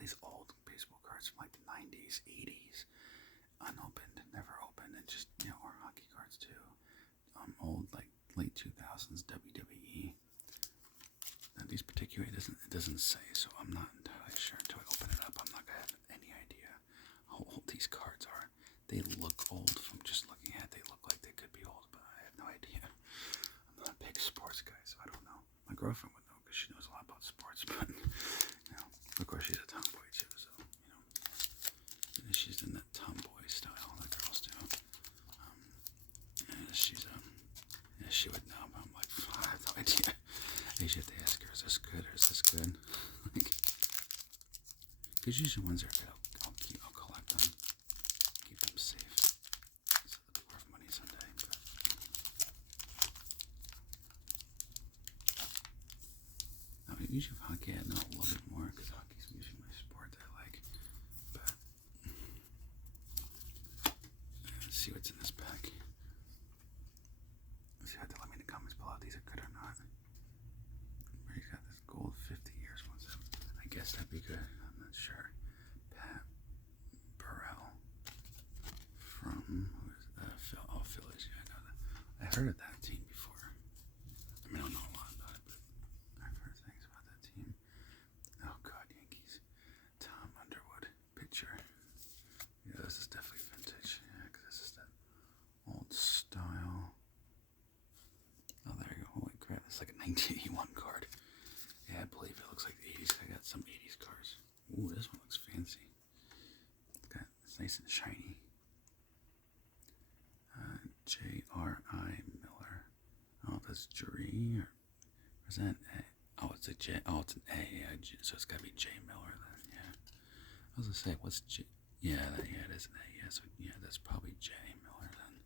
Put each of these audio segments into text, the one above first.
these old baseball cards from like the 90s, 80s, unopened, never opened, and just, or hockey cards too. Old, like late 2000s WWE. Now these particularly it doesn't say, so I'm not entirely sure until I open it up. I'm not gonna have any idea how old these cards are. They look old from just looking at it. They look like they could be old, but I have no idea. I'm not a big sports guy, so I don't know. My girlfriend would know because she knows a lot about sports, but of course she's a tomboy too, so she's in that tomboy style that girls do. And she would know, but I'm like, I have no idea. I usually have to ask her, is this good or is this good? Because usually ones are good, I'll collect them, keep them safe, so they'll be worth money someday. Now, usually with hockey, I know a little bit more, because hockey's usually my sport that I like. But let's see what's in this pack. Let's see how they let me in the comments below if these are good or not. He's got this gold 50 years one, so I guess that'd be good. I'm not sure. Pat Burrell from Phillies. Yeah, I know that. I heard of that team before. I mean, I don't know a lot about it, but I've heard things about that team. Oh God, Yankees. Tom Underwood, pitcher. Yeah, this is definitely vintage. Yeah, because this is that old style. Oh, there you go. Holy crap, it's like a 1981 card. Yeah, I believe it looks like the 80s. I got some 80s cards. Ooh, this one looks fancy. It's nice and shiny. J.R.I. Miller. Oh, that's Jury. Or is that an A? Oh, it's a J. Oh, it's an A. Yeah, so it's got to be J. Miller then. Yeah. I was going to say, what's J? Yeah, it is an A. Yeah, so yeah, that's probably J. Miller then.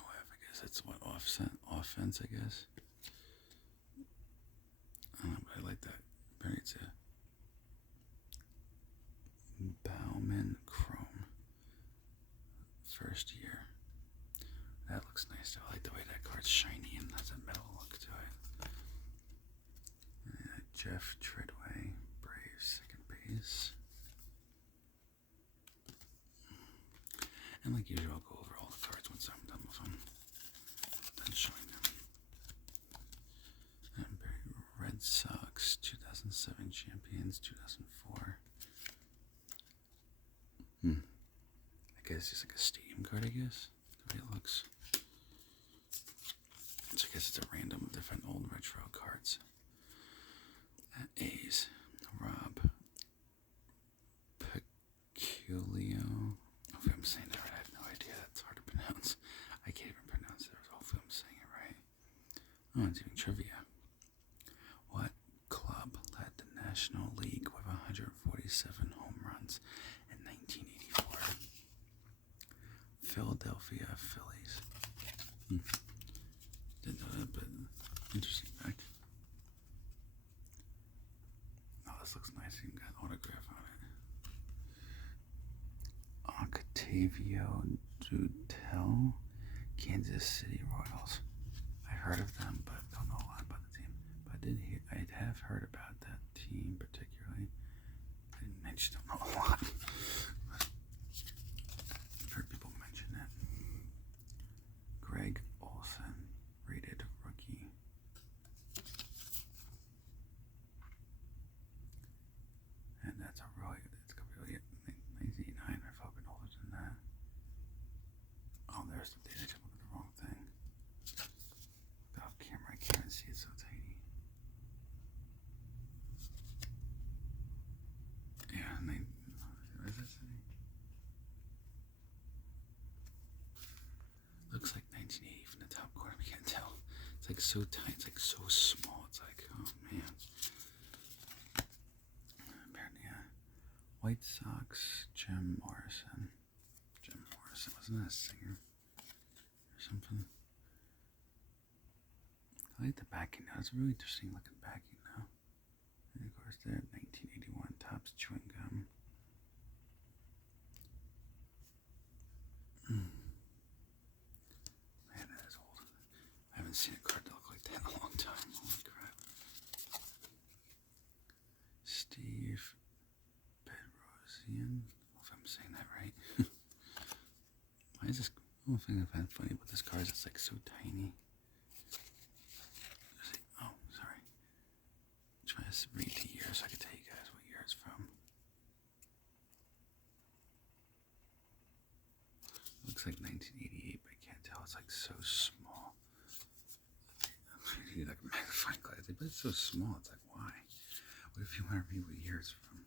Oh, I guess that's what offense, I guess. But I like that. Apparently it's a Bauman Chrome. First year. That looks nice. I like the way that card's shiny and has a metal look to it. Jeff Treadway, Braves, second base. And like usual, I'll go over all the cards once I'm done with them. Done showing them. Red Sox, 2007 champions, 2004. I guess it's like a stadium card, I guess. The way it looks. So I guess it's a random different old retro cards. A's, Rob Peculio. Hopefully I'm saying that right. I have no idea. That's hard to pronounce. I can't even pronounce it. Hopefully I'm saying it right. Oh, it's even trivia. What club led the National League with 147 home runs in 1984? Philadelphia Phillies. Didn't know that, but interesting fact. Oh, this looks nice. You got an autograph on it. Octavio Dutel, Kansas City Royals. I heard of them, but don't know a lot about the team. But I have heard about that team particularly. I just don't know a lot. I've heard people mention it. Greg Olson, rated rookie. And that's a really, it's gonna be really 1989. I've been older than that. Oh, there's the date. I just looked at the wrong thing. Off camera, I can't see it, so tiny. Yeah, what does that say? Looks like 1980 from the top corner. I can't tell. It's like so tight. It's like so small. It's like, oh man. Apparently, yeah. White Sox, Jim Morrison. Wasn't that a singer or something? I like the backing now. It's a really interesting looking backing now. And of course, there, 1981 Topps chewing gum. Man, that is old. I haven't seen a card that look like that in a long time. Holy crap. Steve One thing I find funny about this card is it's like so tiny. Oh, sorry. I'm trying to read the year so I can tell you guys what year it's from. Looks like 1988, but I can't tell. It's like so small. You need like a magnifying glass, but it's so small. It's like, why? What if you want to read what year it's from?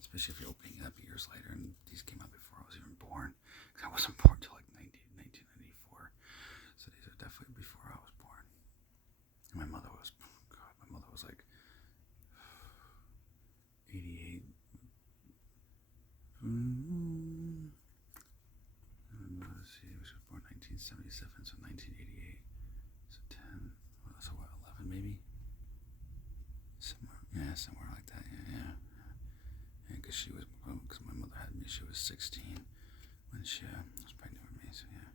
Especially if you're opening it up years later, and these came out before I was even born. Because I wasn't born until like 1994. So these are definitely before I was born. And my mother was, God, my mother was like 88. Let's see, she was born 1977, so 1988. So 10, so what, 11 maybe? Somewhere like that, yeah. Because she was, because my mother had me, she was 16 when she was pregnant with me, so yeah.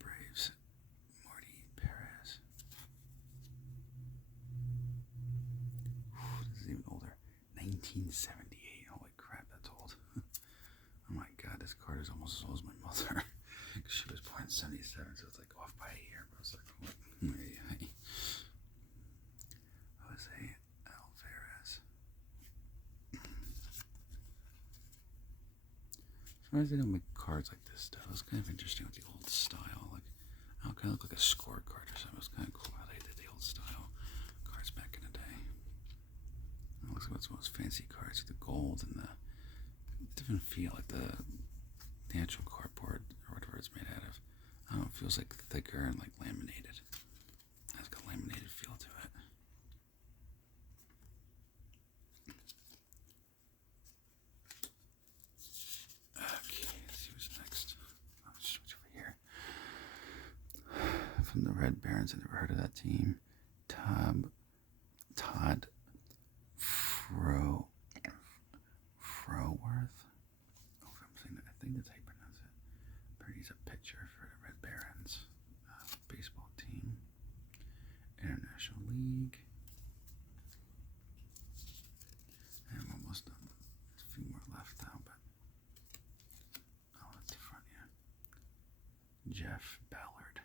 Braves, Marty Perez. This is even older. 1978, holy crap, that's old. Oh my god, this card is almost as old as my mother. Because she was born in 77, so it's like off by a year, but I was like, what? Jose Alvarez. Sometimes they don't make cards like this stuff. It's kind of interesting with the old style. Like, how it kind of look like a scorecard or something. It was kind of cool how they did the old style cards back in the day. It looks like it's one of those fancy cards with the gold and the different feel, like the actual cardboard or whatever it's made out of. I don't know, it feels like thicker and like laminated. It has like a laminated feel to it. Okay, let's see what's next. I'll switch over here. From the Red Barons, I never heard of that team. Todd Froworth. Oh, if I'm saying that, I think that's how you pronounce it. But he's a pitcher for the Red Barons baseball team. International League. And I'm almost done. There's a few more left now, but oh, that's the front, yeah. Jeff Ballard.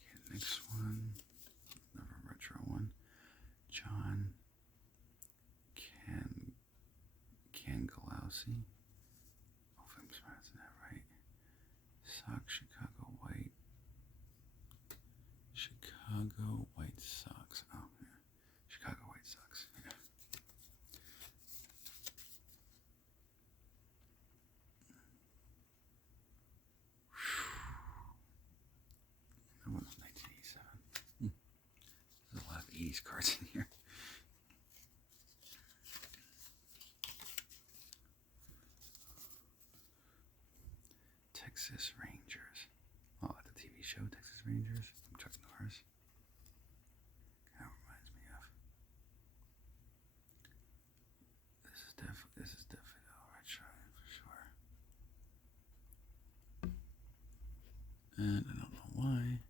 Okay, next one. Another retro one. John Cangalowsi. Oh, if I'm pronouncing that right. Chicago White Sox. Oh, yeah. Chicago White Sox. Yeah. That one was 1987. There's a lot of 80s cards in here. Texas Rangers. Oh, the TV show Texas Rangers from Chuck Norris. Kind of reminds me of. This is definitely a retro for sure. And I don't know why.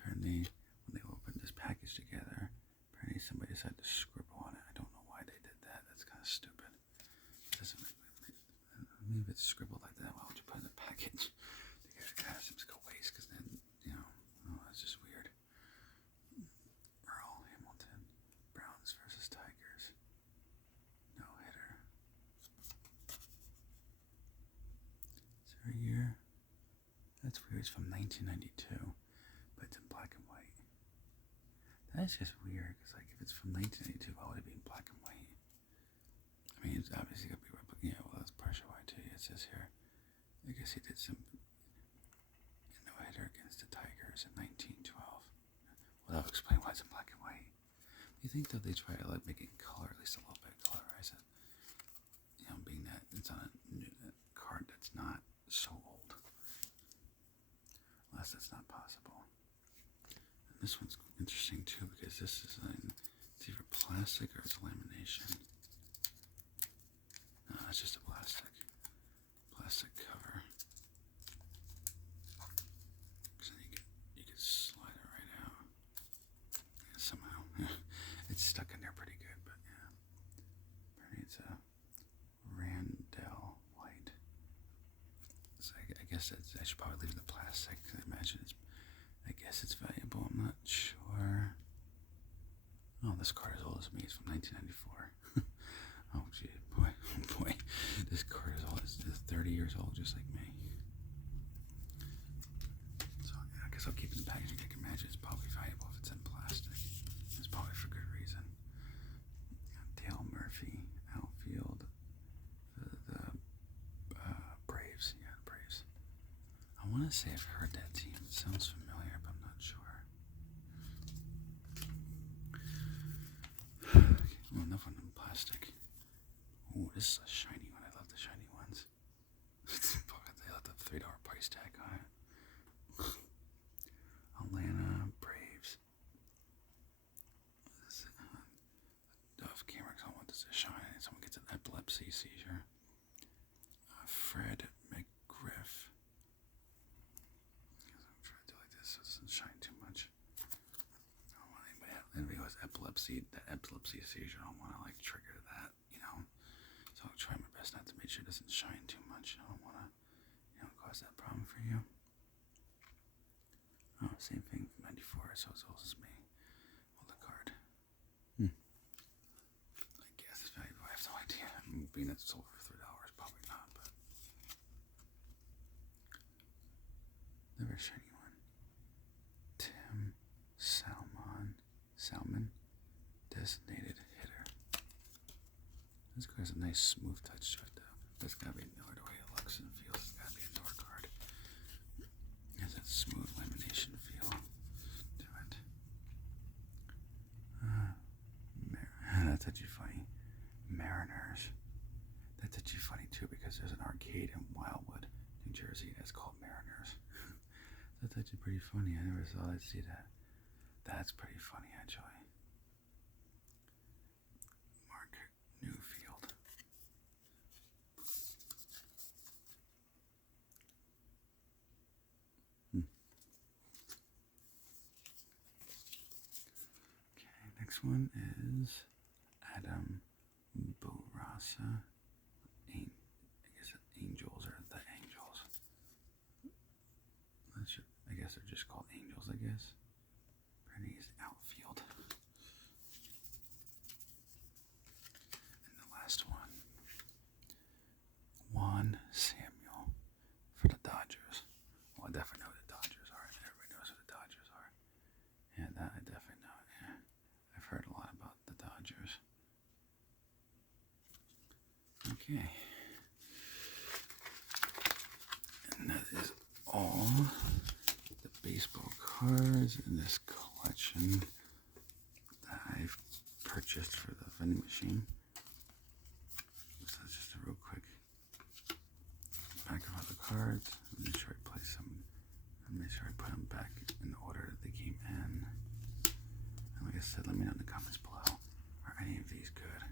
Apparently, when they opened this package together, apparently somebody decided to scribble on it. I don't know why they did that. That's kind of stupid. It doesn't make maybe if it's scribbled like that, why would you put it in a package? It kind of seems to go waste, because then, you know, oh, that's just weird. Earl Hamilton, Browns versus Tigers. No hitter. Is there a year? That's weird. It's from 1992, but it's in black and white. That's just weird, because like if it's from 1992, why would it be in black and white? I mean, it's obviously gonna be, but yeah, well, that's partial white too. It says here. I guess he did some no-hitter against the Tigers in 1912. Well, that'll explain why it's in black and white. You think that they try to like make it in color, at least a little bit, colorize it? You know, being that it's on a new card that's not so old. Unless that's not possible. And this one's interesting too, because this is it's either plastic or it's lamination. No, it's just a plastic cover. So you can slide it right out. Yeah, somehow. It's stuck in there pretty guess I should probably leave the plastic. I guess it's valuable. I'm not sure. Oh, this card is old as me. It's from 1994. Oh, gee, boy, oh boy. This card is 30 years old, just like me. So I guess I'll keep it in the packaging. I can imagine it's probably valuable if it's in plastic. It's probably for good reason. Dale Murphy, outfield. The Braves. Yeah, the Braves. I want to say I've heard that team. It sounds familiar, but I'm not sure. Okay, well, enough on the plastic. Ooh, this is a shiny one. I love the shiny ones. They left a $3 price tag on it. Atlanta Braves. Off camera, because I want this to shine. Someone gets an epilepsy seizure. Fred McGriff. I'm trying to do like this so it doesn't shine too much. I don't want anybody who has epilepsy, that epilepsy seizure. I don't want to like trigger that, you know. So I'll try my best not to make sure it doesn't shine too much. I don't want to, cause that problem for you. Oh, same thing, 94, so as old as me. Hold the card. I guess it's valuable. I have no idea. Being it's sold for $3, probably not, but never shiny one. Tim Salmon, designated hitter. This card has a nice smooth touch to it, though. That's gotta be Miller the way it looks and feels. It's gotta be a Miller card. It has that smooth lamination feel to it. That's actually funny. Mariners. That's actually funny too because there's an arcade in Wildwood, New Jersey that's called Mariners. That's actually pretty funny. I never thought I'd see that. That's pretty funny actually. Mark Newfield. Okay, next one is Adam Bourassa. I guess Angels or the Angels. I guess they're just called Angels, I guess. Bernie's outfield. And the last one. Juan Samuel for the Dodgers. Well, I definitely know who the Dodgers are. Everybody knows who the Dodgers are. Yeah, that I definitely know. Yeah. I've heard a lot about the Dodgers. Okay. And that is all the baseball cards in this collection that I've purchased for the vending machine. So that's just a real quick back of all the cards. Make sure I place them. Make sure I put them back in the order that they came in. And like I said, let me know in the comments below. Are any of these good?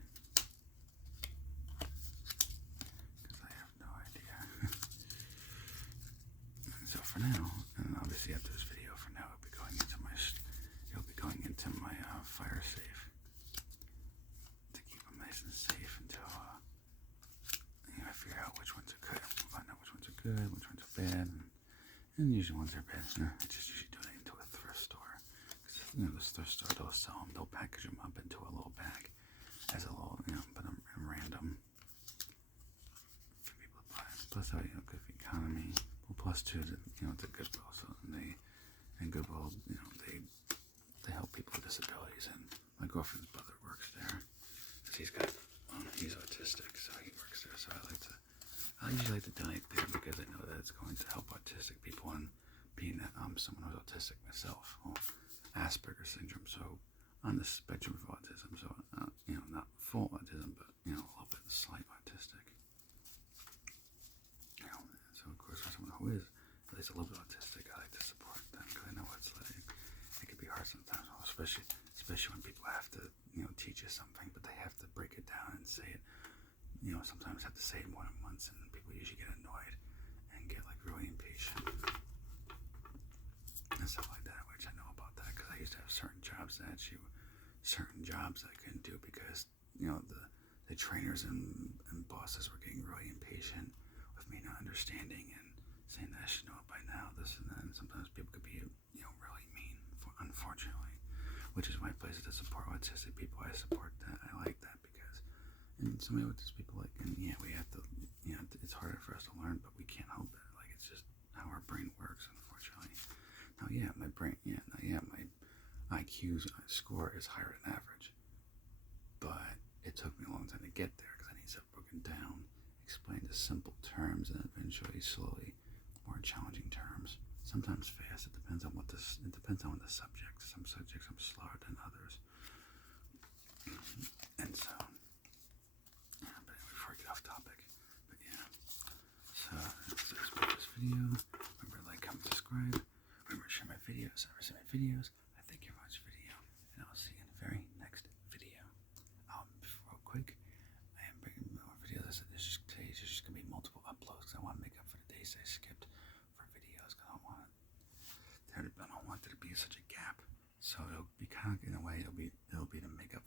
Because I have no idea. So for now, and obviously after this video, for now it'll be going into my fire safe to keep them nice and safe until I figure out which ones are good. Find out which ones are good, which ones are bad, and usually ones are bad. I just usually donate them to a thrift store because this thrift store they'll sell them, they'll package them up into a little bag as a little, put them in random for people to buy. Plus, good for the economy. Well, plus too, it's a Goodwill, so and Goodwill, they help people with disabilities, and my girlfriend's brother works there. He's autistic, so he works there. So I usually like to donate there because I know that it's going to help autistic people. And being that I'm someone who's autistic myself, Asperger's syndrome, so on the spectrum of autism, so not full autism, but a little bit slight autistic. So of course, for someone who is at least a little bit autistic, I like to support them because I know what it's like. It can be hard sometimes, especially when people have to, teach you something, but they have to break it down and say it. Sometimes have to say it more than once, and people usually get annoyed and get really impatient and stuff like that. Which I know about that because I used to have certain jobs that I couldn't do because the trainers and bosses were getting really impatient with me not understanding and saying that I should know it by now, this and that. And sometimes people could be, really mean, unfortunately. Which is why places that support autistic people, I support that. I like that because, and so many autistic people, like, and yeah, we have to, it's harder for us to learn, but we can't help it. Like, it's just how our brain works, unfortunately. Now, yeah, my IQ score is higher than average, but it took me a long time to get there because I need stuff broken down, explained in simple terms, and eventually, slowly, more challenging terms. Sometimes fast. It depends on the subject. Some subjects I'm slower than others, and so. Yeah, but anyway, before I get off topic, but yeah. So that's this video. Remember to like, comment, subscribe. Remember to share my videos. I receive my videos. I thank you for watching the video, and I'll see you in the very next video. Real quick, I am bringing more videos. Today's just gonna be multiple uploads because I want to make up for the days I skipped for videos because I don't want there to be such a gap. So it'll be kind of, in a way, it'll be to make up